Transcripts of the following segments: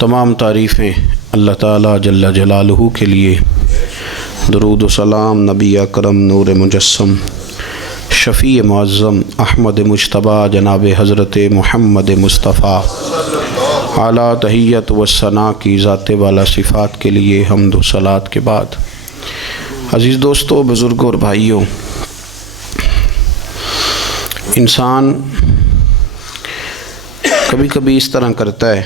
تمام تعریفیں اللہ تعالیٰ جل جلالہ کے لیے۔ درود و سلام نبی اکرم نور مجسم شفیع معظم احمد مجتبیٰ جناب حضرت محمد مصطفیٰ اعلیٰ تحیت و ثنا کی ذات والا صفات کے لیے حمد و صلات کے بعد، عزیز دوستو، بزرگوں اور بھائیوں، انسان کبھی کبھی اس طرح کرتا ہے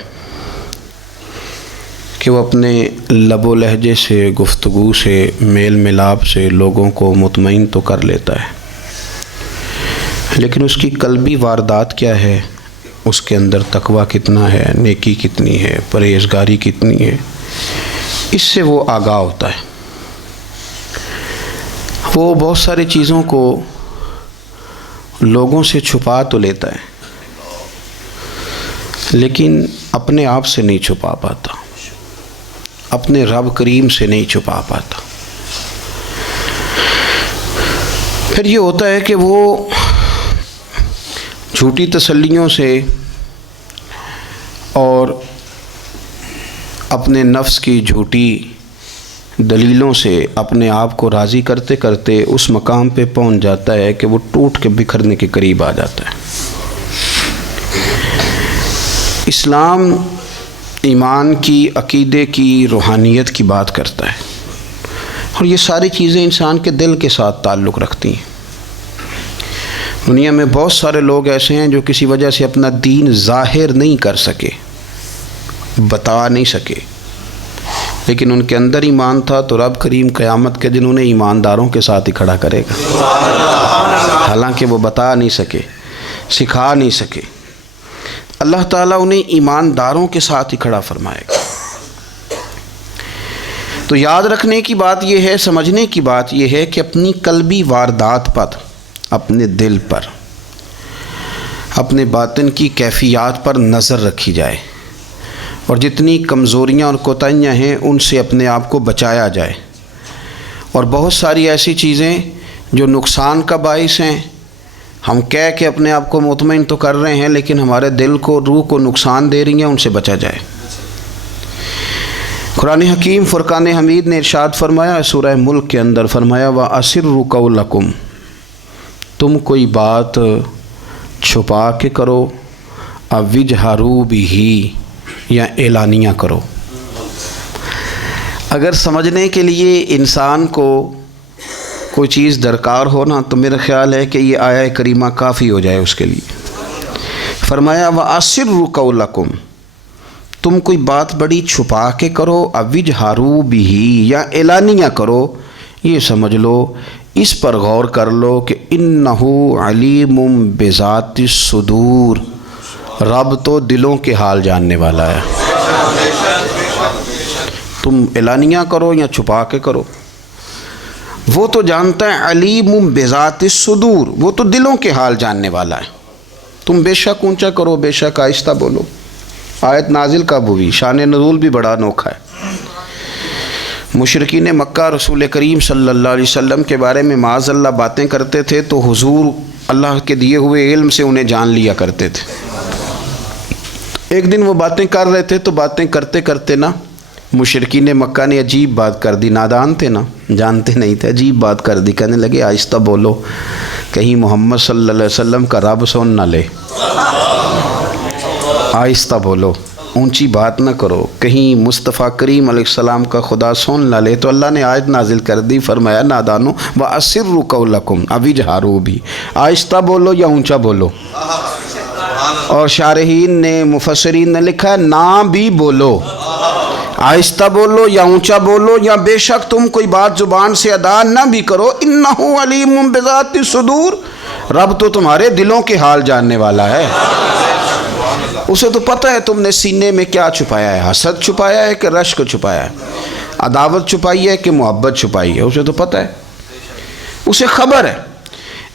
کہ وہ اپنے لب و لہجے سے، گفتگو سے، میل ملاپ سے لوگوں کو مطمئن تو کر لیتا ہے، لیکن اس کی قلبی واردات کیا ہے، اس کے اندر تقویٰ کتنا ہے، نیکی کتنی ہے، پرہیزگاری کتنی ہے، اس سے وہ آگاہ ہوتا ہے۔ وہ بہت ساری چیزوں کو لوگوں سے چھپا تو لیتا ہے، لیکن اپنے آپ سے نہیں چھپا پاتا، اپنے رب کریم سے نہیں چھپا پاتا۔ پھر یہ ہوتا ہے کہ وہ جھوٹی تسلیوں سے اور اپنے نفس کی جھوٹی دلیلوں سے اپنے آپ کو راضی کرتے کرتے اس مقام پہ پہنچ جاتا ہے کہ وہ ٹوٹ کے بکھرنے کے قریب آ جاتا ہے۔ اسلام ایمان کی، عقیدے کی، روحانیت کی بات کرتا ہے، اور یہ ساری چیزیں انسان کے دل کے ساتھ تعلق رکھتی ہیں۔ دنیا میں بہت سارے لوگ ایسے ہیں جو کسی وجہ سے اپنا دین ظاہر نہیں کر سکے، بتا نہیں سکے، لیکن ان کے اندر ایمان تھا، تو رب کریم قیامت کے دن انہیں ایمانداروں کے ساتھ ہی کھڑا کرے گا، حالانکہ وہ بتا نہیں سکے، سکھا نہیں سکے، اللہ تعالیٰ انہیں ایمانداروں کے ساتھ ہی کھڑا فرمائے گا۔ تو یاد رکھنے کی بات یہ ہے، سمجھنے کی بات یہ ہے کہ اپنی قلبی واردات پر، اپنے دل پر، اپنے باطن کی کیفیات پر نظر رکھی جائے، اور جتنی کمزوریاں اور کوتاہیاں ہیں ان سے اپنے آپ کو بچایا جائے، اور بہت ساری ایسی چیزیں جو نقصان کا باعث ہیں، ہم کہہ کے اپنے آپ کو مطمئن تو کر رہے ہیں لیکن ہمارے دل کو، روح کو نقصان دے رہی ہیں، ان سے بچا جائے۔ قرآن حکیم فرقان حمید نے ارشاد فرمایا، سورہ ملک کے اندر فرمایا، وَأَسِرُّوا قَوْلَكُمْ، تم کوئی بات چھپا کے کرو، اَوْ اجْهَرُوا بِهِ، یا اعلانیہ کرو۔ اگر سمجھنے کے لیے انسان کو کوئی چیز درکار ہو نا، تو میرا خیال ہے کہ یہ آیہ کریمہ کافی ہو جائے اس کے لیے۔ فرمایا وَأَسِرُّوا قَوْلَكُمْ، تم کوئی بات بڑی چھپا کے کرو، اَوْ اجْهَرُوا بِهِ، یا اعلانیہ کرو، یہ سمجھ لو، اس پر غور کر لو کہ اِنَّهُ عَلِيمٌ بِذَاتِ الصُّدُورِ، رب تو دلوں کے حال جاننے والا ہے۔ تم اعلانیہ کرو یا چھپا کے کرو، وہ تو جانتا ہے، علیم بذات الصدور، وہ تو دلوں کے حال جاننے والا ہے۔ تم بے شک اونچا کرو، بے شک آہستہ بولو۔ آیت نازل کب ہوئی؟ شان نزول بھی بڑا انوکھا ہے۔ مشرکین مکہ رسول کریم صلی اللہ علیہ وسلم کے بارے میں معاذ اللہ باتیں کرتے تھے، تو حضور اللہ کے دیے ہوئے علم سے انہیں جان لیا کرتے تھے۔ ایک دن وہ باتیں کر رہے تھے، تو باتیں کرتے کرتے نا مشرکین مکہ نے عجیب بات کر دی، نادان تھے نا، جانتے نہیں تھے، عجیب بات کر دی، کہنے لگے آہستہ بولو، کہیں محمد صلی اللہ علیہ وسلم کا رب سن نہ لے، آہستہ بولو، اونچی بات نہ کرو، کہیں مصطفیٰ کریم علیہ السلام کا خدا سن نہ لے۔ تو اللہ نے آیت نازل کر دی، فرمایا نادانو وَأَسِرُّوا قَوْلَكُمْ اَوْ اجْهَرُوا بِهِ، آہستہ بولو یا اونچا بولو۔ اور شارحین نے، مفسرین نے لکھا ہے نہ بھی بولو، آہستہ بولو یا اونچا بولو، یا بے شک تم کوئی بات زبان سے ادا نہ بھی کرو، اِنَّهُ عَلِيمٌ بِذَاتِ الصُّدُورِ، رب تو تمہارے دلوں کے حال جاننے والا ہے، اسے تو پتہ ہے تم نے سینے میں کیا چھپایا ہے، حسد چھپایا ہے کہ رشک چھپایا ہے، عداوت چھپائی ہے کہ محبت چھپائی ہے، اسے تو پتہ ہے، اسے خبر ہے،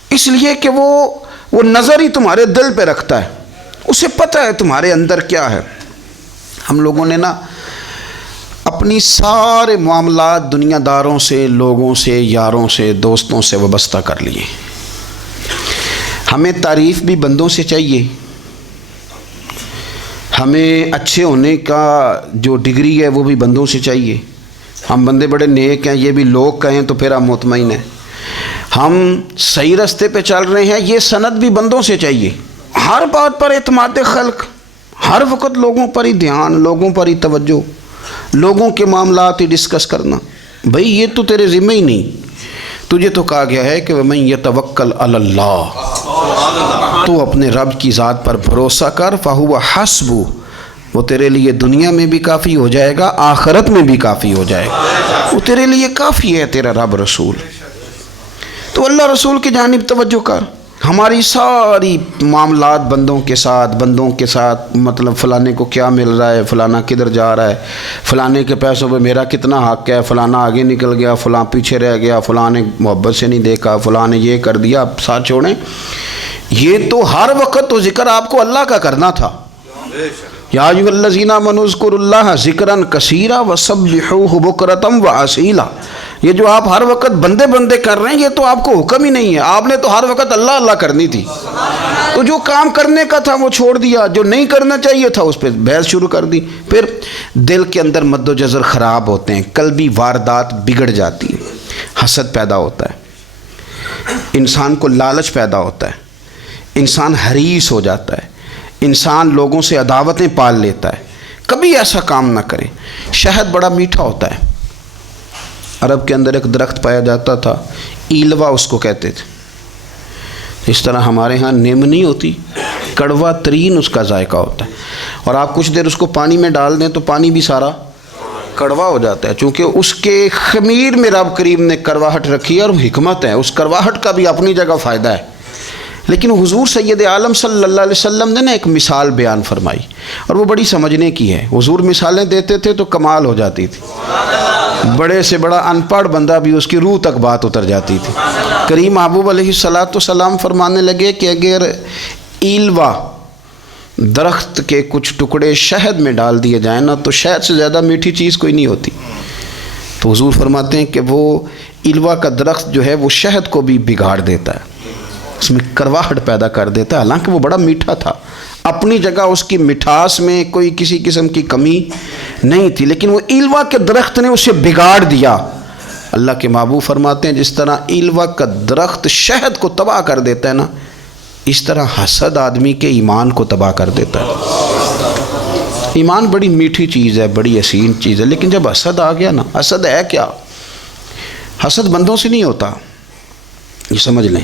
اس لیے کہ وہ نظر ہی تمہارے دل پہ رکھتا ہے، اسے پتہ ہے تمہارے اندر کیا ہے۔ ہم لوگوں نے نا اپنی سارے معاملات دنیا داروں سے، لوگوں سے، یاروں سے، دوستوں سے وابستہ کر لیے۔ ہمیں تعریف بھی بندوں سے چاہیے، ہمیں اچھے ہونے کا جو ڈگری ہے وہ بھی بندوں سے چاہیے. ہم بندے بڑے نیک ہیں، یہ بھی لوگ کہیں تو پھر ہم مطمئن ہیں. ہم صحیح راستے پہ چل رہے ہیں، یہ سند بھی بندوں سے چاہیے. ہر بات پر اعتماد خلق، ہر وقت لوگوں پر ہی دھیان، لوگوں پر ہی توجہ، لوگوں کے معاملات ہی ڈسکس کرنا. بھئی یہ تو تیرے ذمہ ہی نہیں. تجھے تو کہا گیا ہے کہ وَمَن يَتَوَكَّلْ عَلَى اللَّهِ، تو اپنے رب کی ذات پر بھروسہ کر، فَهُوَ حَسْبُهُ، وہ تیرے لیے دنیا میں بھی کافی ہو جائے گا، آخرت میں بھی کافی ہو جائے گا. وہ تیرے لیے کافی ہے تیرا رب رسول. تو اللہ رسول کی جانب توجہ کر. ہماری ساری معاملات بندوں کے ساتھ مطلب فلانے کو کیا مل رہا ہے، فلانا کدھر جا رہا ہے، فلانے کے پیسوں پہ میرا کتنا حق ہے، فلانا آگے نکل گیا، فلاں پیچھے رہ گیا، فلاں نے محبت سے نہیں دیکھا، فلاں نے یہ کر دیا. ساتھ چھوڑیں، یہ تو ہر وقت تو ذکر آپ کو اللہ کا کرنا تھا. یا ایھا الذین آمنوا اذکروا اللہ ذکرا کثیرا وسبحوہ بکرۃ واصیلا. یہ جو آپ ہر وقت بندے کر رہے ہیں، یہ تو آپ کو حکم ہی نہیں ہے. آپ نے تو ہر وقت اللہ اللہ کرنی تھی. تو جو کام کرنے کا تھا وہ چھوڑ دیا، جو نہیں کرنا چاہیے تھا اس پہ بحث شروع کر دی. پھر دل کے اندر مد و جزر خراب ہوتے ہیں، قلبی واردات بگڑ جاتی ہیں، حسد پیدا ہوتا ہے، انسان کو لالچ پیدا ہوتا ہے، انسان حریص ہو جاتا ہے، انسان لوگوں سے عداوتیں پال لیتا ہے. کبھی ایسا کام نہ کریں. شہد بڑا میٹھا ہوتا ہے. عرب کے اندر ایک درخت پایا جاتا تھا، ایلوا اس کو کہتے تھے. اس طرح ہمارے ہاں نیم نہیں ہوتی، کڑوا ترین اس کا ذائقہ ہوتا ہے. اور آپ کچھ دیر اس کو پانی میں ڈال دیں تو پانی بھی سارا کڑوا ہو جاتا ہے، چونکہ اس کے خمیر میں رب کریم نے کرواہٹ رکھی ہے. اور حکمت ہے، اس کرواہٹ کا بھی اپنی جگہ فائدہ ہے. لیکن حضور سید عالم صلی اللہ علیہ وسلم نے ایک مثال بیان فرمائی، اور وہ بڑی سمجھنے کی ہے. حضور مثالیں دیتے تھے تو کمال ہو جاتی تھی. بڑے سے بڑا ان پڑھ بندہ بھی اس کی روح تک بات اتر جاتی تھی. کریم محبوب علیہ السلام فرمانے لگے کہ اگر ایلوا درخت کے کچھ ٹکڑے شہد میں ڈال دیے جائیں نا تو شہد سے زیادہ میٹھی چیز کوئی نہیں ہوتی. تو حضور فرماتے ہیں کہ وہ ایلوا کا درخت جو ہے وہ شہد کو بھی بگاڑ دیتا ہے، اس میں کرواہٹ پیدا کر دیتا ہے. حالانکہ وہ بڑا میٹھا تھا، اپنی جگہ اس کی مٹھاس میں کوئی کسی قسم کی کمی نہیں تھی، لیکن وہ ایلوا کے درخت نے اسے بگاڑ دیا. اللہ کے محبوب فرماتے ہیں جس طرح ایلوا کا درخت شہد کو تباہ کر دیتا ہے نا، اس طرح حسد آدمی کے ایمان کو تباہ کر دیتا ہے. ایمان بڑی میٹھی چیز ہے، بڑی حسین چیز ہے، لیکن جب حسد آ گیا نا، حسد ہے کیا؟ حسد بندوں سے نہیں ہوتا، یہ سمجھ لیں.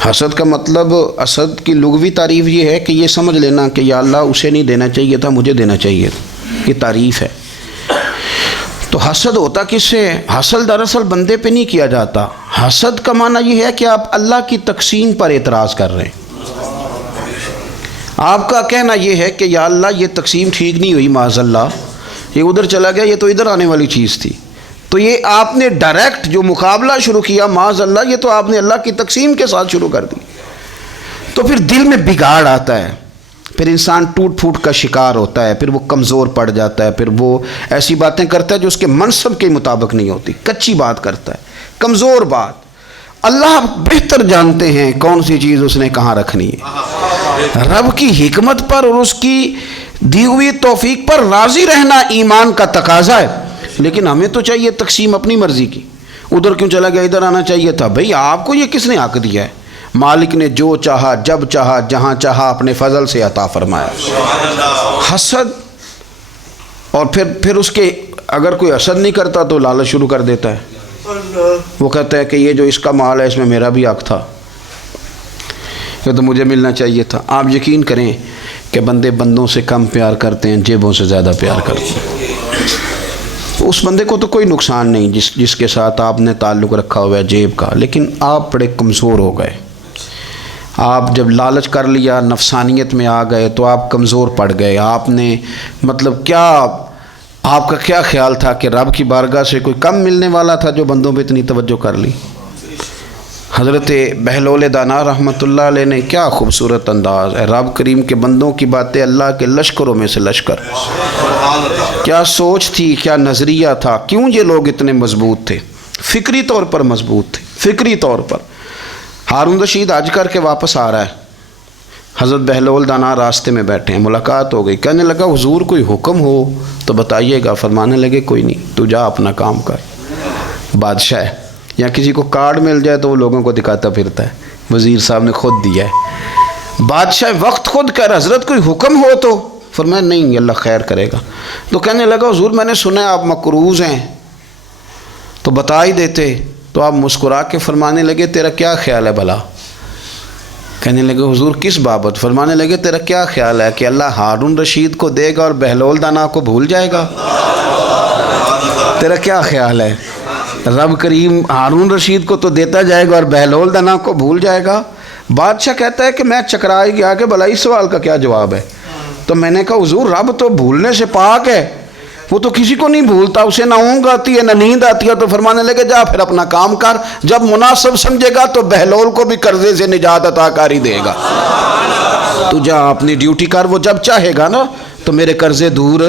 حسد کا مطلب، حسد کی لغوی تعریف یہ ہے کہ یہ سمجھ لینا کہ یا اللہ اسے نہیں دینا چاہیے تھا، مجھے دینا چاہیے تھا. یہ تعریف ہے. تو حسد ہوتا کس سے؟ حسد دراصل بندے پہ نہیں کیا جاتا. حسد کا معنی یہ ہے کہ آپ اللہ کی تقسیم پر اعتراض کر رہے ہیں. آپ کا کہنا یہ ہے کہ یا اللہ یہ تقسیم ٹھیک نہیں ہوئی، معاذ اللہ یہ ادھر چلا گیا، یہ تو ادھر آنے والی چیز تھی. تو یہ آپ نے ڈائریکٹ جو مقابلہ شروع کیا، معاذ اللہ یہ تو آپ نے اللہ کی تقسیم کے ساتھ شروع کر دی. تو پھر دل میں بگاڑ آتا ہے، پھر انسان ٹوٹ پھوٹ کا شکار ہوتا ہے، پھر وہ کمزور پڑ جاتا ہے، پھر وہ ایسی باتیں کرتا ہے جو اس کے منصب کے مطابق نہیں ہوتی، کچی بات کرتا ہے، کمزور بات. اللہ بہتر جانتے ہیں کون سی چیز اس نے کہاں رکھنی ہے. رب کی حکمت پر اور اس کی دی ہوئی توفیق پر راضی رہنا ایمان کا تقاضا ہے. لیکن ہمیں تو چاہیے تقسیم اپنی مرضی کی. ادھر کیوں چلا گیا، ادھر آنا چاہیے تھا. بھئی آپ کو یہ کس نے حق دیا ہے؟ مالک نے جو چاہا، جب چاہا، جہاں چاہا اپنے فضل سے عطا فرمایا. حسد، اور پھر اس کے اگر کوئی حسد نہیں کرتا تو لالچ شروع کر دیتا ہے. وہ کہتا ہے کہ یہ جو اس کا مال ہے اس میں میرا بھی حق تھا، یہ تو مجھے ملنا چاہیے تھا. آپ یقین کریں کہ بندے بندوں سے کم پیار کرتے ہیں، جیبوں سے زیادہ پیار کرتے ہیں. اس بندے کو تو کوئی نقصان نہیں جس کے ساتھ آپ نے تعلق رکھا ہوا ہے جیب کا، لیکن آپ بڑے کمزور ہو گئے. آپ جب لالچ کر لیا، نفسانیت میں آ گئے تو آپ کمزور پڑ گئے. آپ نے مطلب کیا، آپ کا کیا خیال تھا کہ رب کی بارگاہ سے کوئی کم ملنے والا تھا جو بندوں پہ اتنی توجہ کر لی. حضرت بہلول دانا رحمۃ اللہ علیہ نے کیا خوبصورت انداز ہے. رب کریم کے بندوں کی باتیں اللہ کے لشکروں میں سے لشکر. کیا سوچ تھی، کیا نظریہ تھا. کیوں یہ لوگ اتنے مضبوط تھے؟ فکری طور پر مضبوط تھے، فکری طور پر. ہارون رشید حج کر کے واپس آ رہا ہے، حضرت بہلول دانا راستے میں بیٹھے ہیں، ملاقات ہو گئی، کہنے لگا حضور کوئی حکم ہو تو بتائیے گا۔ فرمانے لگے کوئی نہیں، تو جا اپنا کام کر۔ بادشاہ ہے، یا کسی کو کارڈ مل جائے تو وہ لوگوں کو دکھاتا پھرتا ہے، وزیر صاحب نے خود دیا ہے۔ بادشاہ وقت خود کر حضرت کوئی حکم ہو تو؟ فرمایا نہیں، اللہ خیر کرے گا۔ تو کہنے لگا حضور میں نے سنا ہے آپ مقروض ہیں، تو بتا ہی دیتے۔ تو آپ مسکرا کے فرمانے لگے تیرا کیا خیال ہے بھلا؟ کہنے لگے حضور کس بابت؟ فرمانے لگے تیرا کیا خیال ہے کہ اللہ ہارون رشید کو دے گا اور بہلول دانا کو بھول جائے گا؟ تیرا کیا خیال ہے؟ رب کریم ہارون رشید کو تو دیتا جائے گا اور بہلول دانا کو بھول جائے گا؟ بادشاہ کہتا ہے کہ میں چکرا ہی گیا کہ بھلا اس سوال کا کیا جواب ہے؟ تو میں نے کہا حضور رب تو بھولنے سے پاک ہے، وہ تو کسی کو نہیں بھولتا، اسے نہ اونگ آتی ہے نہ نیند آتی ہے۔ تو فرمانے لگے جا پھر اپنا کام کر، جب مناسب سمجھے گا تو بہلول کو بھی قرضے سے نجات عطا کاری دے گا۔ تو جا اپنی ڈیوٹی کر، وہ جب چاہے گا نا تو میرے قرضے دور۔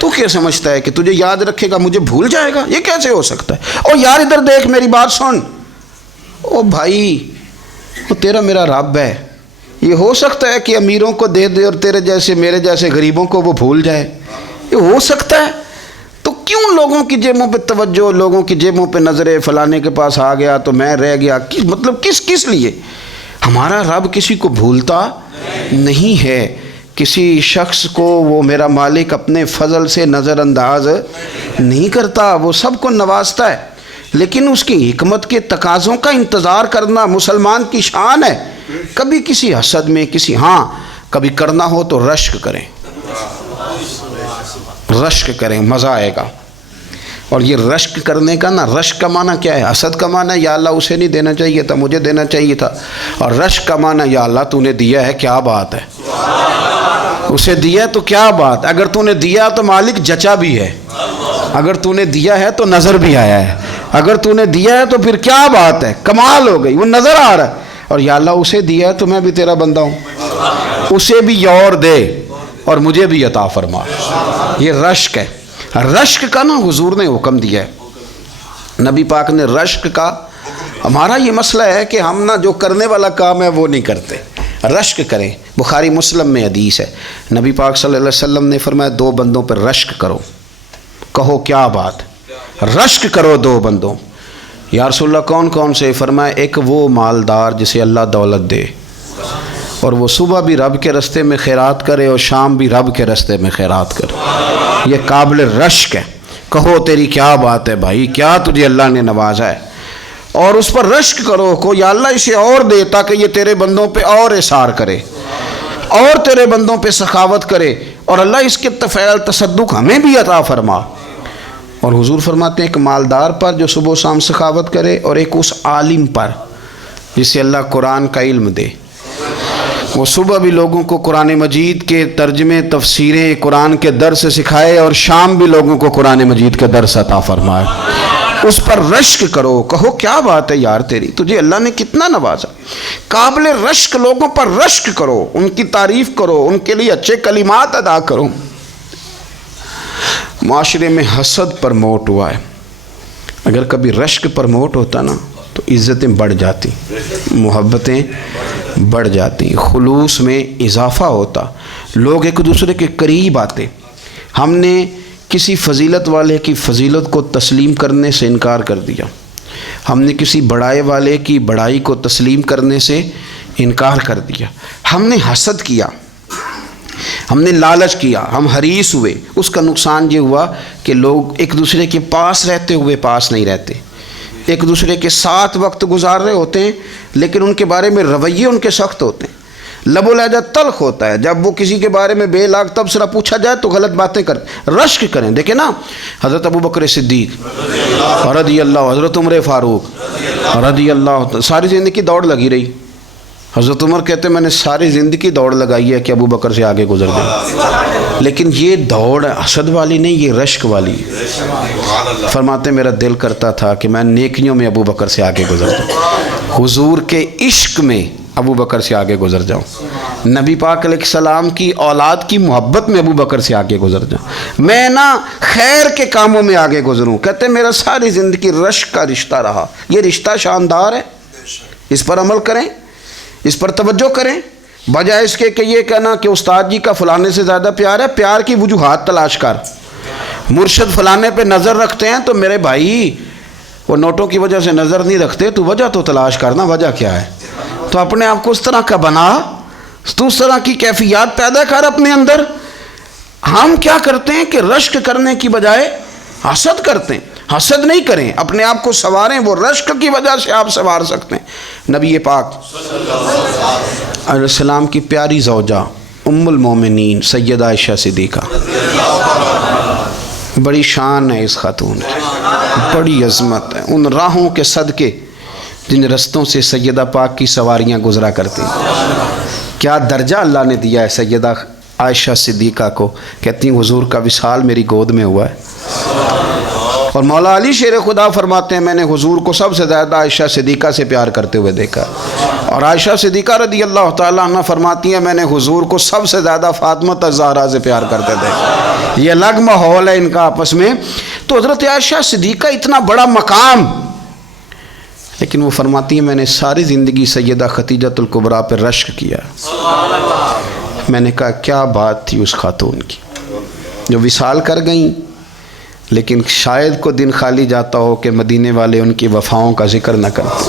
تو کیا سمجھتا ہے کہ تجھے یاد رکھے گا مجھے بھول جائے گا؟ یہ کیسے ہو سکتا ہے؟ او یار ادھر دیکھ میری بات سن۔ او بھائی وہ تیرا میرا رب ہے، یہ ہو سکتا ہے کہ امیروں کو دے دے اور تیرے جیسے میرے جیسے غریبوں کو وہ بھول جائے؟ یہ ہو سکتا ہے؟ تو کیوں لوگوں کی جیبوں پہ توجہ، لوگوں کی جیبوں پہ نظریں، فلانے کے پاس آ گیا تو میں رہ گیا، مطلب کس لیے؟ ہمارا رب کسی کو بھولتا نہیں ہے، کسی شخص کو وہ میرا مالک اپنے فضل سے نظر انداز نہیں کرتا، وہ سب کو نوازتا ہے، لیکن اس کی حکمت کے تقاضوں کا انتظار کرنا مسلمان کی شان ہے۔ کبھی کسی حسد میں کبھی کرنا ہو تو رشک کریں، مزہ آئے گا۔ اور یہ رشک کرنے کا نا، رشک کا معنی کیا ہے؟ حسد کا معنی یا اللہ اسے نہیں دینا چاہیے تھا، مجھے دینا چاہیے تھا، اور رشک کا معنی یا اللہ تو نے دیا ہے، کیا بات ہے، اسے دیا تو کیا بات، اگر تو نے دیا تو مالک جچا بھی ہے، اگر تو نے دیا ہے تو نظر بھی آیا ہے، اگر تو نے دیا ہے تو پھر کیا بات ہے، کمال ہو گئی، وہ نظر آ رہا ہے۔ اور یا اللہ اسے دیا ہے تو میں بھی تیرا بندہ ہوں، اسے بھی اور دے اور مجھے بھی عطا فرما۔ یہ رشک ہے۔ رشک کا نا حضور نے حکم دیا ہے، نبی پاک نے رشک کا۔ ہمارا یہ مسئلہ ہے کہ ہم نا جو کرنے والا کام ہے وہ نہیں کرتے، رشک کریں۔ بخاری مسلم میں حدیث ہے، نبی پاک صلی اللہ علیہ وسلم نے فرمایا 2 بندوں پر رشک کرو۔ کہو کیا بات؟ رشک کرو 2 بندوں۔ یا رسول اللہ کون کون سے؟ فرمایا ایک وہ مالدار جسے اللہ دولت دے اور وہ صبح بھی رب کے رستے میں خیرات کرے اور شام بھی رب کے رستے میں خیرات کرے، یہ قابل رشک ہے۔ کہو تیری کیا بات ہے بھائی، کیا تجھے اللہ نے نوازا ہے، اور اس پر رشک کرو، کو یا اللہ اسے اور دے تاکہ یہ تیرے بندوں پہ اور اثار کرے اور تیرے بندوں پہ سخاوت کرے، اور اللہ اس کے فعل تصدق ہمیں بھی عطا فرما۔ اور حضور فرماتے ہیں ایک مالدار پر جو صبح و شام سخاوت کرے، اور ایک اس عالم پر جسے اللہ قرآن کا علم دے، وہ صبح بھی لوگوں کو قرآن مجید کے ترجمے، تفسیریں، قرآن کے درس سکھائے، اور شام بھی لوگوں کو قرآن مجید کے درس عطا فرمائے۔ اس پر رشک کرو، کہو کیا بات ہے یار تیری، تجھے اللہ نے کتنا نوازا۔ قابل رشک لوگوں پر رشک کرو، ان کی تعریف کرو، ان کے لیے اچھے کلمات ادا کرو۔ معاشرے میں حسد پرموٹ ہوا ہے، اگر کبھی رشک پرموٹ ہوتا نا تو عزتیں بڑھ جاتی، محبتیں بڑھ جاتی، خلوص میں اضافہ ہوتا، لوگ ایک دوسرے کے قریب آتے۔ ہم نے کسی فضیلت والے کی فضیلت کو تسلیم کرنے سے انکار کر دیا، ہم نے کسی بڑائی والے کی بڑائی کو تسلیم کرنے سے انکار کر دیا، ہم نے حسد کیا، ہم نے لالچ کیا، ہم حریص ہوئے۔ اس کا نقصان یہ ہوا کہ لوگ ایک دوسرے کے پاس رہتے ہوئے پاس نہیں رہتے، ایک دوسرے کے ساتھ وقت گزار رہے ہوتے ہیں لیکن ان کے بارے میں رویے ان کے سخت ہوتے ہیں، لب و لہجہ تلخ ہوتا ہے، جب وہ کسی کے بارے میں بے لاگ تبصرہ پوچھا جائے تو غلط باتیں کریں۔ رشک کریں، دیکھیں نا حضرت ابو بکر صدیق رضی اللہ، حضرت عمر فاروق رضی اللہ، ساری زندگی دوڑ لگی رہی۔ حضرت عمر کہتے ہیں میں نے ساری زندگی دوڑ لگائی ہے کہ ابو بکر سے آگے گزر جائے، لیکن یہ دوڑ حسد والی نہیں، یہ رشک والی۔ فرماتے میرا دل کرتا تھا کہ میں نیکیوں میں ابو بکر سے آگے گزر جاؤں، حضور کے عشق میں ابو بکر سے آگے گزر جاؤں، نبی پاک علیہ السلام کی اولاد کی محبت میں ابو بکر سے آگے گزر جاؤں، میں نا خیر کے کاموں میں آگے گزروں۔ کہتے میرا ساری زندگی رشک کا رشتہ رہا، یہ رشتہ شاندار ہے، اس پر عمل کریں، اس پر توجہ کریں، بجائے اس کے کہ یہ کہنا کہ استاد جی کا فلانے سے زیادہ پیار ہے، پیار کی وجوہات تلاش کر۔ مرشد فلانے پہ نظر رکھتے ہیں تو میرے بھائی وہ نوٹوں کی وجہ سے نظر نہیں رکھتے، تو وجہ تو تلاش کرنا، وجہ کیا ہے؟ تو اپنے آپ کو اس طرح کا بنا، تو اس طرح کی کیفیات پیدا کر اپنے اندر۔ ہم کیا کرتے ہیں کہ رشک کرنے کی بجائے حسد کرتے ہیں۔ حسد نہیں کریں، اپنے آپ کو سنواریں، وہ رشک کی وجہ سے آپ سنوار سکتے ہیں۔ نبی پاک علیہ السلام کی پیاری زوجہ ام المومنین سیدہ عائشہ صدیقہ، بڑی شان ہے اس خاتون کی، بڑی عظمت ہے ان راہوں کے صدقے جن رستوں سے سیدہ پاک کی سواریاں گزرا کرتی ہیں۔ کیا درجہ اللہ نے دیا ہے سیدہ عائشہ صدیقہ کو، کہتی ہیں حضور کا وصال میری گود میں ہوا ہے۔ اور مولا علی شیر خدا فرماتے ہیں میں نے حضور کو سب سے زیادہ عائشہ صدیقہ سے پیار کرتے ہوئے دیکھا، اور عائشہ صدیقہ رضی اللہ تعالیٰ عنہ فرماتی ہیں میں نے حضور کو سب سے زیادہ فاطمہ الزہرا سے پیار کرتے دیکھا۔ یہ الگ ماحول ہے ان کا آپس میں۔ تو حضرت عائشہ صدیقہ اتنا بڑا مقام، لیکن وہ فرماتی ہیں میں نے ساری زندگی سیدہ خدیجۃ الکبریٰ پر رشک کیا۔ میں نے کہا کیا بات تھی اس خاتون کی جو وصال کر گئیں، لیکن شاید کو دن خالی جاتا ہو کہ مدینے والے ان کی وفاؤں کا ذکر نہ کرتے،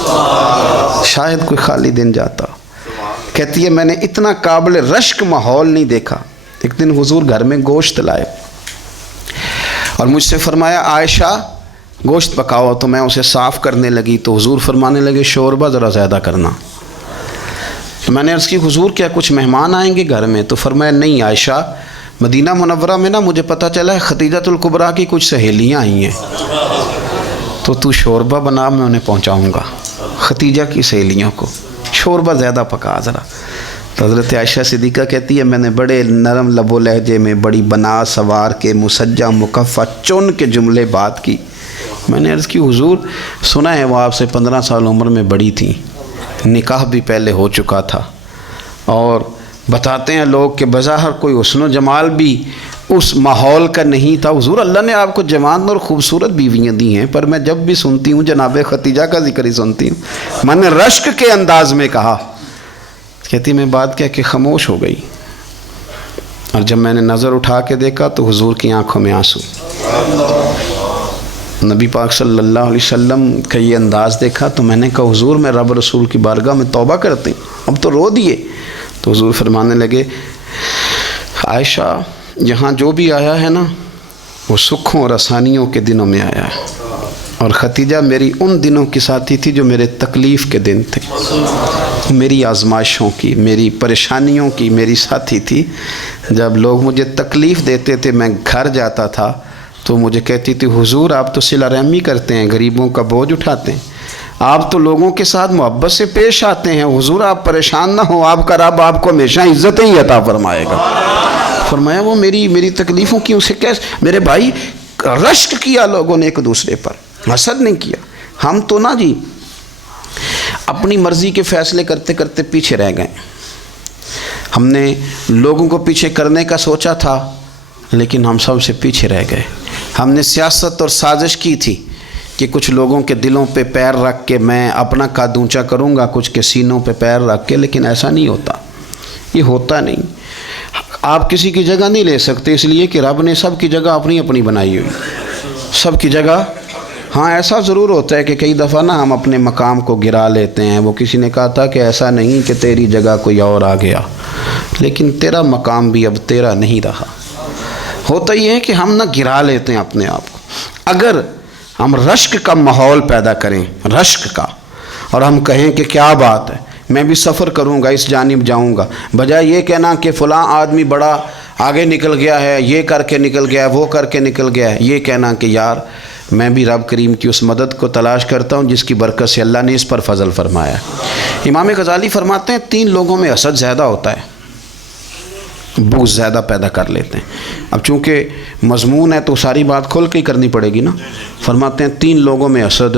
شاید کوئی خالی دن جاتا۔ کہتی ہے میں نے اتنا قابل رشک ماحول نہیں دیکھا۔ ایک دن حضور گھر میں گوشت لائے اور مجھ سے فرمایا عائشہ گوشت پکاؤ، تو میں اسے صاف کرنے لگی تو حضور فرمانے لگے شوربہ ذرا زیادہ کرنا۔ تو میں نے عرض کی حضور کیا کچھ مہمان آئیں گے گھر میں؟ تو فرمایا نہیں عائشہ، مدینہ منورہ میں نا مجھے پتہ چلا ہے خدیجۃ الکبریٰ کی کچھ سہیلیاں آئی ہیں، تو شوربہ بنا، میں انہیں پہنچاؤں گا، خدیجہ کی سہیلیوں کو شوربہ زیادہ پکا ذرا۔ تو حضرت عائشہ صدیقہ کہتی ہے میں نے بڑے نرم لب و لہجے میں بڑی بنا سوار کے مسجع مکفہ چن کے جملے بات کی۔ میں نے عرض کی حضور سنا ہے وہ آپ سے 15 سال عمر میں بڑی تھیں، نکاح بھی پہلے ہو چکا تھا، اور بتاتے ہیں لوگ کہ بظاہر کوئی حسن و جمال بھی اس ماحول کا نہیں تھا۔ حضور اللہ نے آپ کو جوان اور خوبصورت بیویاں دی ہیں، پر میں جب بھی سنتی ہوں جناب خدیجہ کا ذکر ہی سنتی ہوں۔ میں نے رشک کے انداز میں کہا، کہتی میں بات کہہ کے خاموش ہو گئی، اور جب میں نے نظر اٹھا کے دیکھا تو حضور کی آنکھوں میں آنسو۔ نبی پاک صلی اللہ علیہ وسلم کا یہ انداز دیکھا تو میں نے کہا حضور میں رب رسول کی بارگاہ میں توبہ کرتے ہیں، اب تو رو دیے۔ تو حضور فرمانے لگے عائشہ یہاں جو بھی آیا ہے نا وہ سکھوں اور آسانیوں کے دنوں میں آیا ہے، اور خدیجہ میری ان دنوں کی ساتھی تھی جو میرے تکلیف کے دن تھے، میری آزمائشوں کی، میری پریشانیوں کی میری ساتھی تھی۔ جب لوگ مجھے تکلیف دیتے تھے میں گھر جاتا تھا تو مجھے کہتی تھی حضور آپ تو صلہ رحمی کرتے ہیں، غریبوں کا بوجھ اٹھاتے ہیں، آپ تو لوگوں کے ساتھ محبت سے پیش آتے ہیں، حضور آپ پریشان نہ ہو، آپ کا رب آپ کو ہمیشہ عزت ہی عطا فرمائے گا۔ فرمایا وہ میری تکلیفوں کی اسے کیسے؟ میرے بھائی رشک کیا لوگوں نے ایک دوسرے پر، حسد نہیں کیا۔ ہم تو نا جی اپنی مرضی کے فیصلے کرتے کرتے پیچھے رہ گئے۔ ہم نے لوگوں کو پیچھے کرنے کا سوچا تھا لیکن ہم سب سے پیچھے رہ گئے۔ ہم نے سیاست اور سازش کی تھی کہ کچھ لوگوں کے دلوں پہ پیر رکھ کے میں اپنا قد اونچا کروں گا، کچھ کے سینوں پہ پیر رکھ کے، لیکن ایسا نہیں ہوتا، یہ ہوتا نہیں۔ آپ کسی کی جگہ نہیں لے سکتے اس لیے کہ رب نے سب کی جگہ اپنی اپنی بنائی ہوئی، سب کی جگہ۔ ہاں ایسا ضرور ہوتا ہے کہ کئی دفعہ نا ہم اپنے مقام کو گرا لیتے ہیں۔ وہ کسی نے کہا تھا کہ ایسا نہیں کہ تیری جگہ کوئی اور آ گیا، لیکن تیرا مقام بھی اب تیرا نہیں رہا۔ ہوتا یہ ہے کہ ہم نہ گرا لیتے ہیں اپنے آپ کو۔ اگر ہم رشک کا ماحول پیدا کریں، رشک کا، اور ہم کہیں کہ کیا بات ہے میں بھی سفر کروں گا، اس جانب جاؤں گا، بجائے یہ کہنا کہ فلاں آدمی بڑا آگے نکل گیا ہے، یہ کر کے نکل گیا ہے، وہ کر کے نکل گیا ہے، یہ کہنا کہ یار میں بھی رب کریم کی اس مدد کو تلاش کرتا ہوں جس کی برکت سے اللہ نے اس پر فضل فرمایا ہے۔ امام غزالی فرماتے ہیں 3 لوگوں میں حسد زیادہ ہوتا ہے، بغض زیادہ پیدا کر لیتے ہیں۔ اب چونکہ مضمون ہے تو ساری بات کھول کے ہی کرنی پڑے گی نا۔ فرماتے ہیں 3 لوگوں میں حسد،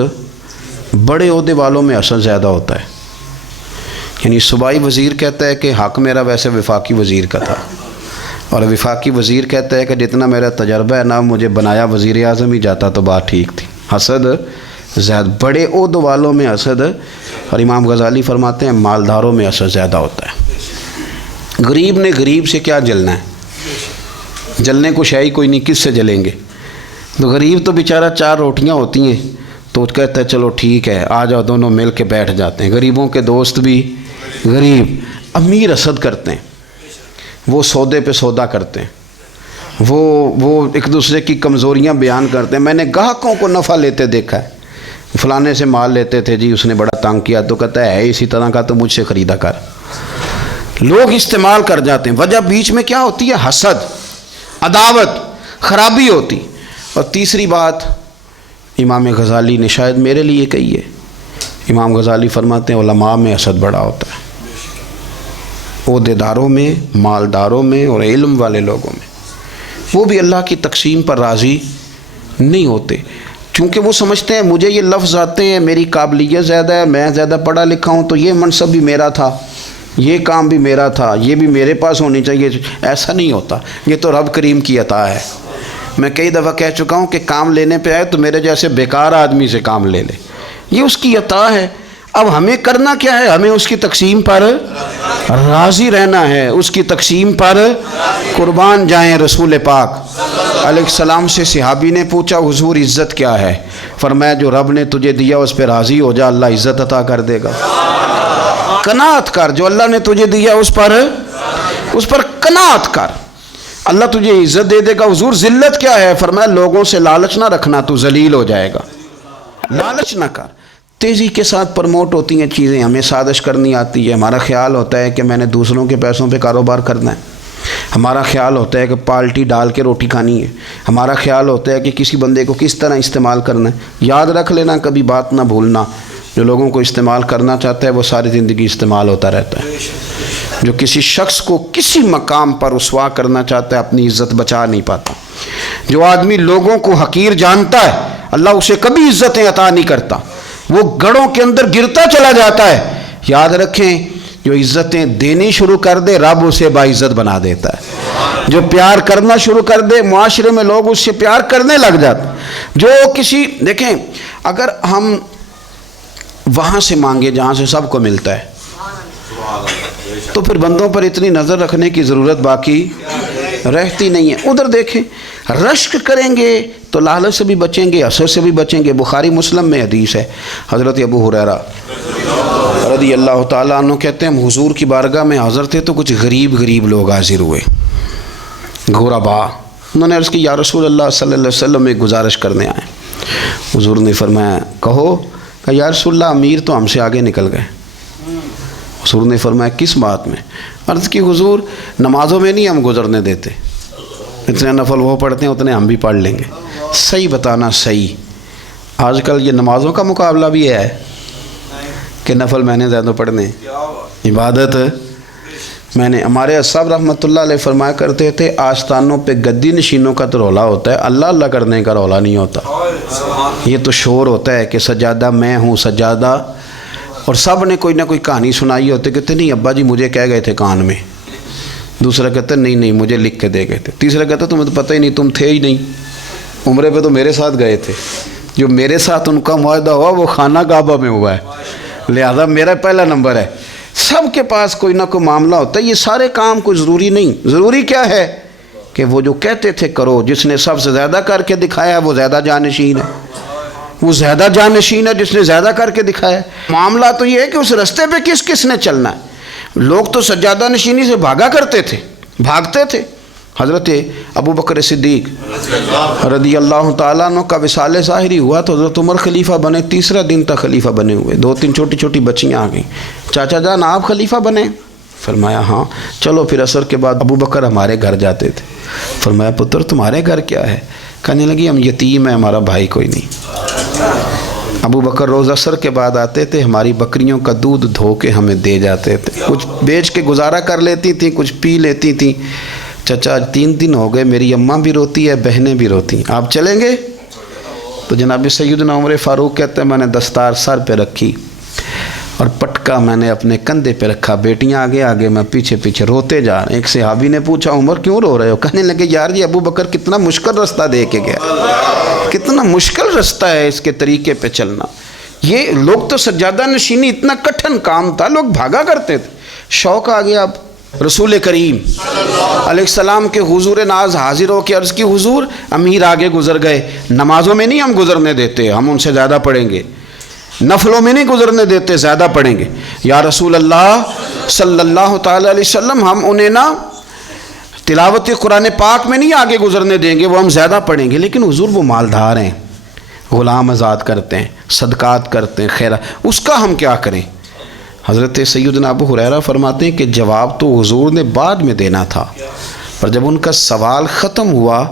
بڑے عہدے والوں میں حسد زیادہ ہوتا ہے۔ یعنی صوبائی وزیر کہتا ہے کہ حق میرا ویسے وفاقی وزیر کا تھا، اور وفاقی وزیر کہتا ہے کہ جتنا میرا تجربہ ہے نا مجھے بنایا وزیر اعظم ہی جاتا تو بات ٹھیک تھی۔ حسد زیادہ، بڑے عہدے والوں میں حسد، اور امام غزالی فرماتے ہیں مالداروں میں حسد زیادہ ہوتا ہے۔ غریب نے غریب سے کیا جلنا ہے؟ جلنے کو شے ہی کوئی نہیں، کس سے جلیں گے؟ تو غریب تو بیچارہ 4 روٹیاں ہوتی ہیں تو کہتا ہے چلو ٹھیک ہے آ جاؤ، دونوں مل کے بیٹھ جاتے ہیں۔ غریبوں کے دوست بھی غریب۔ امیر حسد کرتے ہیں، وہ سودے پہ سودا کرتے ہیں، وہ ایک دوسرے کی کمزوریاں بیان کرتے ہیں۔ میں نے گاہکوں کو نفع لیتے دیکھا ہے، فلانے سے مال لیتے تھے جی، اس نے بڑا تنگ کیا، تو کہتا ہے اسی طرح کا تو مجھ سے خریدا کر۔ لوگ استعمال کر جاتے ہیں، وجہ بیچ میں کیا ہوتی ہے؟ حسد، عداوت، خرابی ہوتی۔ اور تیسری بات امام غزالی نے شاید میرے لیے کہی ہے، امام غزالی فرماتے ہیں علماء میں حسد بڑا ہوتا ہے، عہدیداروں میں، مالداروں میں اور علم والے لوگوں میں۔ وہ بھی اللہ کی تقسیم پر راضی نہیں ہوتے، چونکہ وہ سمجھتے ہیں مجھے یہ لفظ آتے ہیں، میری قابلیت زیادہ ہے، میں زیادہ پڑھا لکھا ہوں، تو یہ منصب بھی میرا تھا، یہ کام بھی میرا تھا، یہ بھی میرے پاس ہونی چاہیے۔ ایسا نہیں ہوتا، یہ تو رب کریم کی عطا ہے۔ میں کئی دفعہ کہہ چکا ہوں کہ کام لینے پہ آئے تو میرے جیسے بیکار آدمی سے کام لے لے، یہ اس کی عطا ہے۔ اب ہمیں کرنا کیا ہے؟ ہمیں اس کی تقسیم پر راضی رہنا ہے، اس کی تقسیم پر قربان جائیں۔ رسول پاک علیہ السلام سے صحابی نے پوچھا حضور عزت کیا ہے؟ فرمایا جو رب نے تجھے دیا اس پہ راضی ہو جا، اللہ عزت عطا کر دے گا۔ قناعت کر، جو اللہ نے تجھے دیا اس پر قناعت کر، اللہ تجھے عزت دے دے گا۔ حضور ذلت کیا ہے؟ فرمایا لوگوں سے لالچ نہ رکھنا، تو ذلیل ہو جائے گا، لالچ نہ کر۔ تیزی کے ساتھ پرموٹ ہوتی ہیں چیزیں، ہمیں سازش کرنی آتی ہے، ہمارا خیال ہوتا ہے کہ میں نے دوسروں کے پیسوں پہ کاروبار کرنا ہے، ہمارا خیال ہوتا ہے کہ پالٹی ڈال کے روٹی کھانی ہے، ہمارا خیال ہوتا ہے کہ کسی بندے کو کس طرح استعمال کرنا ہے۔ یاد رکھ لینا، کبھی بات نہ بھولنا، جو لوگوں کو استعمال کرنا چاہتا ہے وہ ساری زندگی استعمال ہوتا رہتا ہے۔ جو کسی شخص کو کسی مقام پر رسوا کرنا چاہتا ہے اپنی عزت بچا نہیں پاتا۔ جو آدمی لوگوں کو حقیر جانتا ہے اللہ اسے کبھی عزتیں عطا نہیں کرتا، وہ گڑھوں کے اندر گرتا چلا جاتا ہے۔ یاد رکھیں، جو عزتیں دینی شروع کر دے رب اسے باعزت بنا دیتا ہے۔ جو پیار کرنا شروع کر دے معاشرے میں لوگ اس سے پیار کرنے لگ جاتے۔ جو کسی دیکھیں، اگر ہم وہاں سے مانگے جہاں سے سب کو ملتا ہے تو پھر بندوں پر اتنی نظر رکھنے کی ضرورت باقی رہتی نہیں ہے۔ ادھر دیکھیں، رشک کریں گے تو لالچ سے بھی بچیں گے، حسد سے بھی بچیں گے۔ بخاری مسلم میں حدیث ہے، حضرت ابو ہریرہ رضی اللہ تعالیٰ عنہ کہتے ہیں ہم حضور کی بارگاہ میں حاضر تھے تو کچھ غریب لوگ حاضر ہوئے، غربا۔ انہوں نے عرض کی یا رسول اللہ صلی اللہ علیہ وسلم ایک گزارش کرنے آئے۔ حضور نے فرمایا کہو۔ کہ یا رسول اللہ امیر تو ہم سے آگے نکل گئے۔ حضور نے فرمایا کس بات میں؟ عرض کی حضور نمازوں میں نہیں ہم گزرنے دیتے، اتنے نفل وہ پڑھتے ہیں اتنے ہم بھی پڑھ لیں گے۔ صحیح بتانا صحیح، آج کل یہ نمازوں کا مقابلہ بھی ہے کہ نفل میں نے زیادہ پڑھنے، عبادت میں نے۔ ہمارے صاحب رحمۃ اللہ علیہ فرمایا کرتے تھے آستانوں پہ گدی نشینوں کا تو رولا ہوتا ہے، اللہ اللہ کرنے کا رولا نہیں ہوتا۔ یہ تو شور ہوتا ہے کہ سجادہ میں ہوں سجادہ، اور سب نے کوئی نہ کوئی کہانی سنائی ہوتی، کہتے نہیں ابا جی مجھے کہہ گئے تھے کان میں، دوسرا کہتا نہیں مجھے لکھ کے دے گئے تھے، تیسرا کہتا تمہیں تو پتہ ہی نہیں، تم تھے ہی نہیں، عمرے پہ تو میرے ساتھ گئے تھے، جو میرے ساتھ ان کا معاہدہ ہوا وہ خانہ کعبہ میں ہوا ہے، لہذا میرا پہلا نمبر ہے۔ سب کے پاس کوئی نہ کوئی معاملہ ہوتا ہے، یہ سارے کام کوئی ضروری نہیں۔ ضروری کیا ہے کہ وہ جو کہتے تھے کرو، جس نے سب سے زیادہ کر کے دکھایا وہ زیادہ جانشین ہے، وہ زیادہ جانشین ہے جس نے زیادہ کر کے دکھایا۔ معاملہ تو یہ ہے کہ اس رستے پہ کس کس نے چلنا ہے۔ لوگ تو سجادہ نشینی سے بھاگا کرتے تھے، بھاگتے تھے۔ حضرت ابو بکر صدیق رضی اللہ تعالیٰ عنہ کا وصال ظاہری ہوا تو حضرت عمر خلیفہ بنے، تیسرا دن تک خلیفہ بنے ہوئے، 2-3 چھوٹی چھوٹی بچیاں آ گئیں، چاچا جان آپ خلیفہ بنے؟ فرمایا ہاں۔ چلو پھر عصر کے بعد ابو بکر ہمارے گھر جاتے تھے۔ فرمایا پتر تمہارے گھر کیا ہے؟ کہنے لگی ہم یتیم ہیں، ہمارا بھائی کوئی نہیں۔ ابو بکر روز عصر کے بعد آتے تھے، ہماری بکریوں کا دودھ دھو کے ہمیں دے جاتے تھے، کچھ بیچ کے گزارا کر لیتی تھیں، کچھ پی لیتی تھیں۔ چچا 3 دن ہو گئے، میری اماں بھی روتی ہے، بہنیں بھی روتی ہیں، آپ چلیں گے؟ تو جناب سیدنا عمر فاروق کہتے ہیں میں نے دستار سر پہ رکھی اور پٹکا میں نے اپنے کندھے پہ رکھا، بیٹیاں آگے آگے میں پیچھے پیچھے روتے جا رہے ہیں۔ ایک صحابی نے پوچھا عمر کیوں رو رہے ہو؟ کہنے لگے یار یہ ابو بکر کتنا مشکل رستہ دے کے گیا، کتنا مشکل رستہ ہے اس کے طریقے پہ چلنا۔ یہ لوگ تو سجادہ نشینی اتنا کٹھن کام تھا، لوگ بھاگا کرتے تھے۔ شوق آ گیا اب رسول کریم علیہ السلام کے حضور ناز حاضر ہو کے عرض کی حضور امیر آگے گزر گئے، نمازوں میں نہیں ہم گزرنے دیتے، ہم ان سے زیادہ پڑھیں گے، نفلوں میں نہیں گزرنے دیتے، زیادہ پڑھیں گے۔ یا رسول اللہ صلی اللہ تعالی علیہ وسلم ہم انہیں نا تلاوت قرآن پاک میں نہیں آگے گزرنے دیں گے، وہ ہم زیادہ پڑھیں گے، لیکن حضور وہ مالدار ہیں، غلام آزاد کرتے ہیں، صدقات کرتے ہیں، خیرات، اس کا ہم کیا کریں؟ حضرت سیدنا ابو ہریرہ فرماتے ہیں کہ جواب تو حضور نے بعد میں دینا تھا، پر جب ان کا سوال ختم ہوا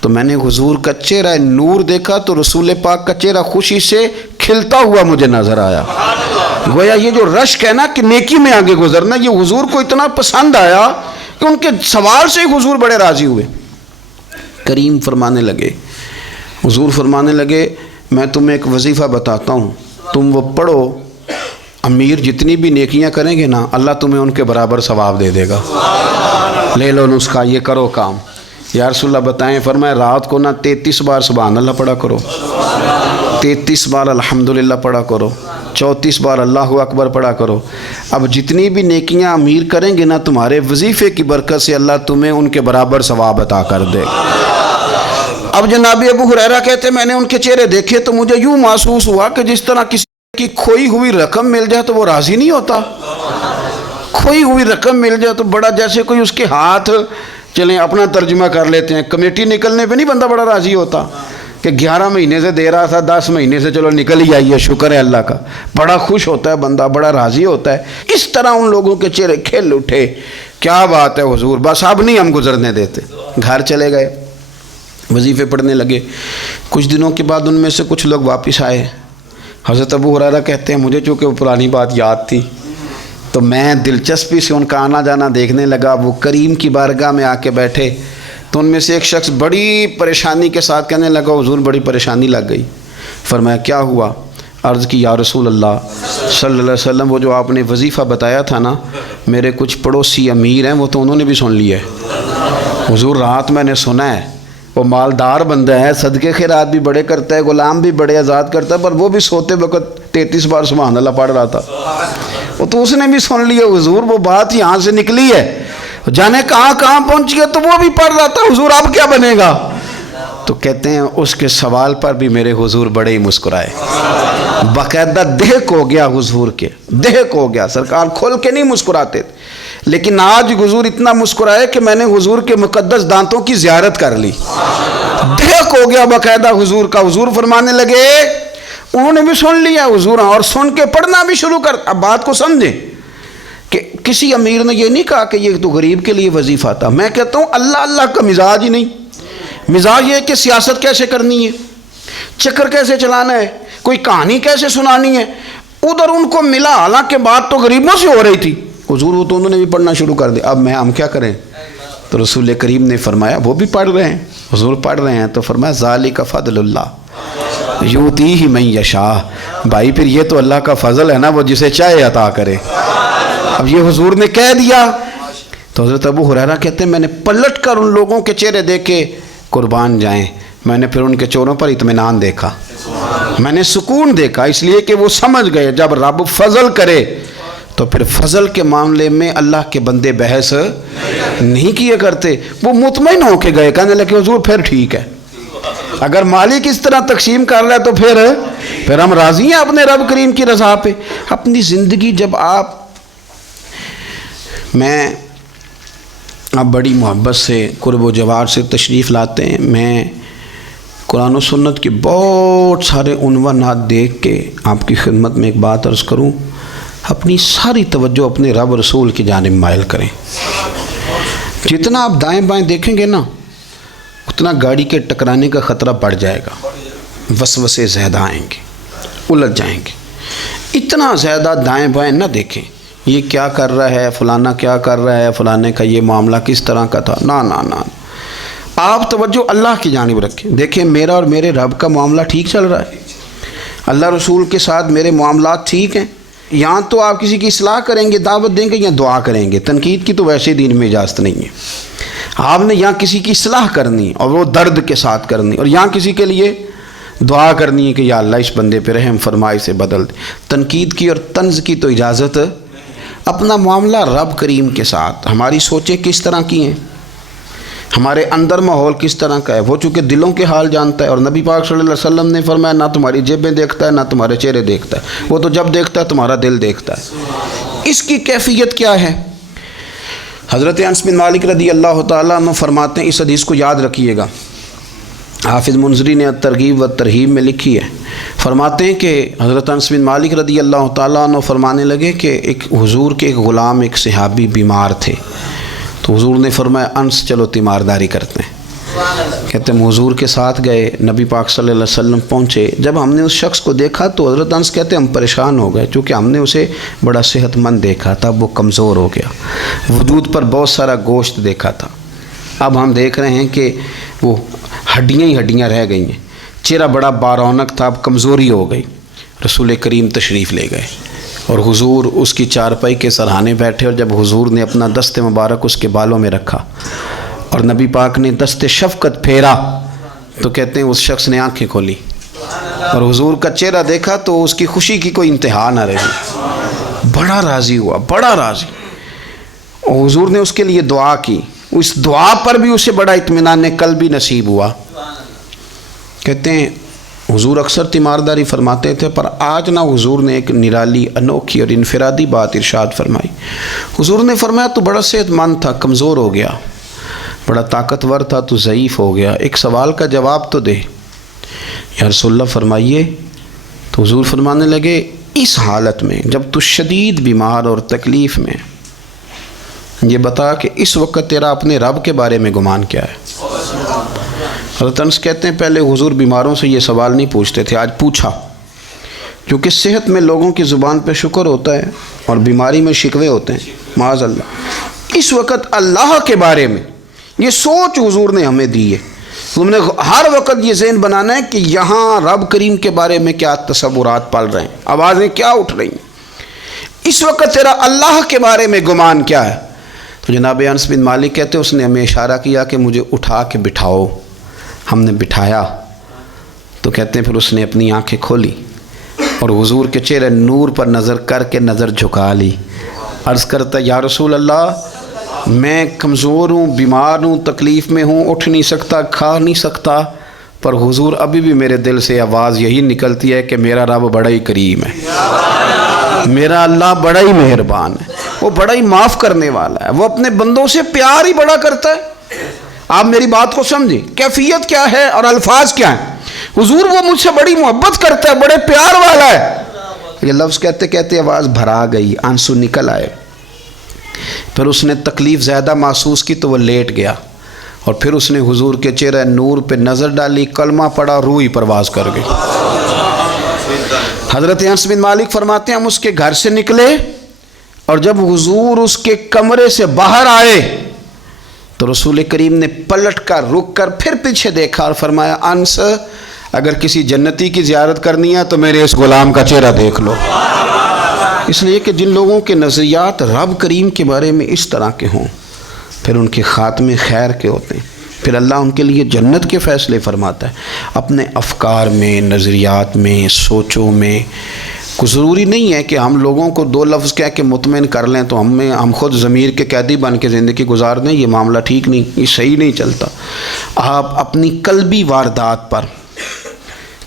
تو میں نے حضور کا چہرہ نور دیکھا تو رسول پاک کا چہرہ خوشی سے کھلتا ہوا مجھے نظر آیا۔ گویا یہ جو رشک ہے نا کہ نیکی میں آگے گزرنا، یہ حضور کو اتنا پسند آیا کہ ان کے سوال سے حضور بڑے راضی ہوئے۔ کریم فرمانے لگے، حضور فرمانے لگے میں تمہیں ایک وظیفہ بتاتا ہوں، تم وہ پڑھو، امیر جتنی بھی نیکیاں کریں گے نا اللہ تمہیں ان کے برابر ثواب دے دے گا، لے لو نسخہ، یہ کرو کام۔ یا رسول اللہ بتائیں، فرمایا رات کو نا 33 بار سبحان اللہ پڑھا کرو، 33 بار الحمدللہ پڑھا کرو، 34 بار اللہ اکبر پڑھا کرو۔ اب جتنی بھی نیکیاں امیر کریں گے نا تمہارے وظیفے کی برکت سے اللہ تمہیں ان کے برابر ثواب عطا کر دے گا۔ اب جناب ابو ہریرہ کہتے میں نے ان کے چہرے دیکھے تو مجھے یوں محسوس ہوا کہ جس طرح کسی کی کھوئی ہوئی رقم مل جائے تو وہ راضی نہیں ہوتا، کھوئی ہوئی رقم مل جائے تو بڑا جیسے کوئی اس کے ہاتھ، چلیں اپنا ترجمہ کر لیتے ہیں، کمیٹی نکلنے پہ نہیں بندہ بڑا راضی ہوتا کہ 11 مہینے سے دے رہا تھا، 10 مہینے سے چلو نکل ہی آئی ہے، شکر ہے اللہ کا، بڑا خوش ہوتا ہے بندہ، بڑا راضی ہوتا ہے۔ اس طرح ان لوگوں کے چہرے کھل اٹھے، کیا بات ہے حضور، بس اب نہیں ہم گزرنے دیتے۔ گھر چلے گئے، وظیفے پڑھنے لگے۔ کچھ دنوں کے بعد ان میں سے کچھ لوگ واپس آئے۔ حضرت ابو ہریرہ کہتے ہیں مجھے چونکہ وہ پرانی بات یاد تھی تو میں دلچسپی سے ان کا آنا جانا دیکھنے لگا۔ وہ کریم کی بارگاہ میں آ کے بیٹھے تو ان میں سے ایک شخص بڑی پریشانی کے ساتھ کہنے لگا حضور بڑی پریشانی لگ گئی۔ فرمایا کیا ہوا؟ عرض کی یا رسول اللہ صلی اللہ علیہ وسلم وہ جو آپ نے وظیفہ بتایا تھا نا، میرے کچھ پڑوسی امیر ہیں وہ تو انہوں نے بھی سن لیا ہے حضور، رات میں نے سنا ہے وہ مالدار بندہ ہے، صدقے خیرات بھی بڑے کرتا ہے، غلام بھی بڑے آزاد کرتا ہے، پر وہ بھی سوتے وقت 33 بار سبحان اللہ پڑھ رہا تھا، وہ تو اس نے بھی سن لیا حضور، وہ بات یہاں سے نکلی ہے، جانے کہاں کہاں پہنچ گیا تو وہ بھی پڑھ رہا تھا حضور، اب کیا بنے گا؟ تو کہتے ہیں اس کے سوال پر بھی میرے حضور بڑے ہی مسکرائے، باقاعدہ دہک ہو گیا حضور کے، دہک ہو گیا، سرکار کھول کے نہیں مسکراتے تھے، لیکن آج حضور اتنا مسکرائے کہ میں نے حضور کے مقدس دانتوں کی زیارت کر لی، دہک ہو گیا باقاعدہ حضور کا۔ حضور فرمانے لگے انہوں نے بھی سن لیا حضور، اور سن کے پڑھنا بھی شروع کر۔ اب بات کو سمجھیں کہ کسی امیر نے یہ نہیں کہا کہ یہ تو غریب کے لیے وظیفہ تھا، میں کہتا ہوں اللہ اللہ کا مزاج ہی نہیں، مزاج یہ ہے کہ سیاست کیسے کرنی ہے، چکر کیسے چلانا ہے، کوئی کہانی کیسے سنانی ہے، ادھر ان کو ملا، حالانکہ بات تو غریبوں سے ہو رہی تھی، حضور وہ تو انہوں نے بھی پڑھنا شروع کر دیا۔ اب ہم کیا کریں؟ تو رسول کریم نے فرمایا وہ بھی پڑھ رہے ہیں، حضور پڑھ رہے ہیں، تو فرمایا ذالک فضل اللہ یؤتیہ من یشاء، بھائی پھر یہ تو اللہ کا فضل ہے نا، وہ جسے چاہے عطا کرے۔ اب یہ حضور نے کہہ دیا تو حضرت ابو ہریرہ کہتے ہیں میں نے پلٹ کر ان لوگوں کے چہرے دیکھے، قربان جائیں میں نے پھر ان کے چہروں پر اطمینان دیکھا، میں نے سکون دیکھا، اس لیے کہ وہ سمجھ گئے جب رب فضل کرے تو پھر فضل کے معاملے میں اللہ کے بندے بحث نہیں کیے کرتے، وہ مطمئن ہو کے گئے، کہنے لگے حضور پھر ٹھیک ہے، اگر مالک اس طرح تقسیم کر رہا ہے تو پھر ہم راضی ہیں اپنے رب کریم کی رضا پہ۔ اپنی زندگی جب آپ بڑی محبت سے قرب و جوار سے تشریف لاتے ہیں، میں قرآن و سنت کے بہت سارے عنوانات دیکھ کے آپ کی خدمت میں ایک بات عرض کروں، اپنی ساری توجہ اپنے رب رسول کی جانب مائل کریں۔ جتنا آپ دائیں بائیں دیکھیں گے نا اتنا گاڑی کے ٹکرانے کا خطرہ بڑھ جائے گا، وسوسے زیادہ آئیں گے، الجھ جائیں گے۔ اتنا زیادہ دائیں بائیں نہ دیکھیں، یہ کیا کر رہا ہے، فلانا کیا کر رہا ہے، فلانے کا یہ معاملہ کس طرح کا تھا، نہ نہ نہ، آپ توجہ اللہ کی جانب رکھیں۔ دیکھیں میرا اور میرے رب کا معاملہ ٹھیک چل رہا ہے، اللہ رسول کے ساتھ میرے معاملات ٹھیک ہیں، یہاں تو آپ کسی کی اصلاح کریں گے، دعوت دیں گے یا دعا کریں گے، تنقید کی تو ویسے دین میں اجازت نہیں ہے، آپ نے یہاں کسی کی اصلاح کرنی اور وہ درد کے ساتھ کرنی، اور یہاں کسی کے لیے دعا کرنی ہے کہ یا اللہ اس بندے پہ رحم فرما، اسے بدل دے۔ تنقید کی اور طنز کی تو اجازت اپنا معاملہ رب کریم کے ساتھ، ہماری سوچیں کس طرح کی ہیں، ہمارے اندر ماحول کس طرح کا ہے، وہ چونکہ دلوں کے حال جانتا ہے، اور نبی پاک صلی اللہ علیہ وسلم نے فرمایا نہ تمہاری جیبیں دیکھتا ہے نہ تمہارے چہرے دیکھتا ہے، وہ تو جب دیکھتا ہے تمہارا دل دیکھتا ہے۔ اس کی کیفیت کیا ہے؟ حضرت انس بن مالک رضی اللہ تعالیٰ عنہ فرماتے ہیں، اس حدیث کو یاد رکھیے گا، حافظ منذری نے ترغیب و ترہیب میں لکھی ہے، فرماتے ہیں کہ حضرت انس بن مالک رضی اللہ تعالیٰ عنہ فرمانے لگے کہ ایک حضور کے ایک غلام، ایک صحابی بیمار تھے، تو حضور نے فرمایا انس چلو تیمارداری کرتے ہیں۔ کہتے ہیں حضور کے ساتھ گئے، نبی پاک صلی اللہ علیہ وسلم پہنچے، جب ہم نے اس شخص کو دیکھا تو حضرت انس کہتے ہیں ہم پریشان ہو گئے، چونکہ ہم نے اسے بڑا صحت مند دیکھا تھا، وہ کمزور ہو گیا، وجود پر بہت سارا گوشت دیکھا تھا، اب ہم دیکھ رہے ہیں کہ وہ ہڈیاں ہی ہڈیاں رہ گئی ہیں، چہرہ بڑا بارونق تھا، اب کمزوری ہو گئی۔ رسول کریم تشریف لے گئے اور حضور اس کی چارپائی کے سرہانے بیٹھے، اور جب حضور نے اپنا دست مبارک اس کے بالوں میں رکھا اور نبی پاک نے دست شفقت پھیرا تو کہتے ہیں اس شخص نے آنکھیں کھولی اور حضور کا چہرہ دیکھا تو اس کی خوشی کی کوئی انتہا نہ رہی، بڑا راضی ہوا، بڑا راضی، اور حضور نے اس کے لیے دعا کی، اس دعا پر بھی اسے بڑا اطمینان قلبی نصیب ہوا۔ کہتے ہیں حضور اکثر تیمارداری فرماتے تھے، پر آج نہ حضور نے ایک نرالی انوکھی اور انفرادی بات ارشاد فرمائی۔ حضور نے فرمایا تو بڑا صحت مند تھا، کمزور ہو گیا، بڑا طاقتور تھا تو ضعیف ہو گیا، ایک سوال کا جواب تو دے۔ یا رسول اللہ فرمائیے، تو حضور فرمانے لگے اس حالت میں جب تو شدید بیمار اور تکلیف میں، یہ بتا کہ اس وقت تیرا اپنے رب کے بارے میں گمان کیا ہے؟ حضرت انس کہتے ہیں پہلے حضور بیماروں سے یہ سوال نہیں پوچھتے تھے، آج پوچھا، کیونکہ صحت میں لوگوں کی زبان پہ شکر ہوتا ہے اور بیماری میں شکوے ہوتے ہیں، معاذ اللہ۔ اس وقت اللہ کے بارے میں یہ سوچ حضور نے ہمیں دی ہے، تم نے ہر وقت یہ ذہن بنانا ہے کہ یہاں رب کریم کے بارے میں کیا تصورات پل رہے ہیں، آوازیں کیا اٹھ رہی ہیں، اس وقت تیرا اللہ کے بارے میں گمان کیا ہے؟ تو جناب انس بن مالک کہتے ہیں اس نے ہمیں اشارہ کیا کہ مجھے اٹھا کے بٹھاؤ، ہم نے بٹھایا، تو کہتے ہیں پھر اس نے اپنی آنکھیں کھولی اور حضور کے چہرے نور پر نظر کر کے نظر جھکا لی، عرض کرتا یا رسول اللہ میں کمزور ہوں، بیمار ہوں، تکلیف میں ہوں، اٹھ نہیں سکتا، کھا نہیں سکتا، پر حضور ابھی بھی میرے دل سے آواز یہی نکلتی ہے کہ میرا رب بڑا ہی کریم ہے، میرا اللہ بڑا ہی مہربان ہے، وہ بڑا ہی معاف کرنے والا ہے، وہ اپنے بندوں سے پیار ہی بڑا کرتا ہے۔ آپ میری بات کو سمجھیں، کیفیت کیا ہے اور الفاظ کیا ہیں؟ حضور وہ مجھ سے بڑی محبت کرتا ہے، بڑے پیار والا ہے۔ یہ لفظ کہتے کہتے آواز بھرا گئی، آنسو نکل آئے، پھر اس نے تکلیف زیادہ محسوس کی تو وہ لیٹ گیا، اور پھر اس نے حضور کے چہرے نور پہ نظر ڈالی، کلمہ پڑھا، روح ہی پرواز کر گئی۔ حضرت انس بن مالک فرماتے ہیں ہم اس کے گھر سے نکلے، اور جب حضور اس کے کمرے سے باہر آئے تو رسول کریم نے پلٹ کر رک کر پھر پیچھے دیکھا اور فرمایا انس اگر کسی جنتی کی زیارت کرنی ہے تو میرے اس غلام کا چہرہ دیکھ لو۔ اس لیے کہ جن لوگوں کے نظریات رب کریم کے بارے میں اس طرح کے ہوں پھر ان کے خاتمے خیر کے ہوتے ہیں، پھر اللہ ان کے لیے جنت کے فیصلے فرماتا ہے۔ اپنے افکار میں، نظریات میں، سوچوں میں کوئی ضروری نہیں ہے کہ ہم لوگوں کو دو لفظ کہہ کے مطمئن کر لیں تو ہم خود ضمیر کے قیدی بن کے زندگی گزار دیں، یہ معاملہ ٹھیک نہیں، یہ صحیح نہیں چلتا۔ آپ اپنی قلبی واردات پر،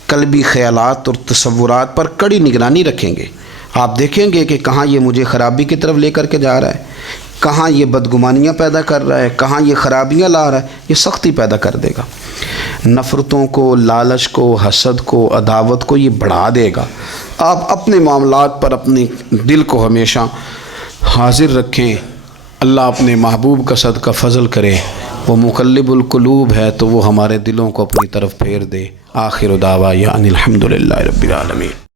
قلبی خیالات اور تصورات پر کڑی نگرانی رکھیں گے، آپ دیکھیں گے کہ کہاں یہ مجھے خرابی کی طرف لے کر کے جا رہا ہے، کہاں یہ بدگمانیاں پیدا کر رہا ہے، کہاں یہ خرابیاں لا رہا ہے، یہ سختی پیدا کر دے گا، نفرتوں کو، لالچ کو، حسد کو، عداوت کو یہ بڑھا دے گا۔ آپ اپنے معاملات پر اپنے دل کو ہمیشہ حاضر رکھیں، اللہ اپنے محبوب کا صدقہ فضل کرے، وہ مقلب القلوب ہے تو وہ ہمارے دلوں کو اپنی طرف پھیر دے۔ آخر دعوانا ان الحمدللہ رب العالمین۔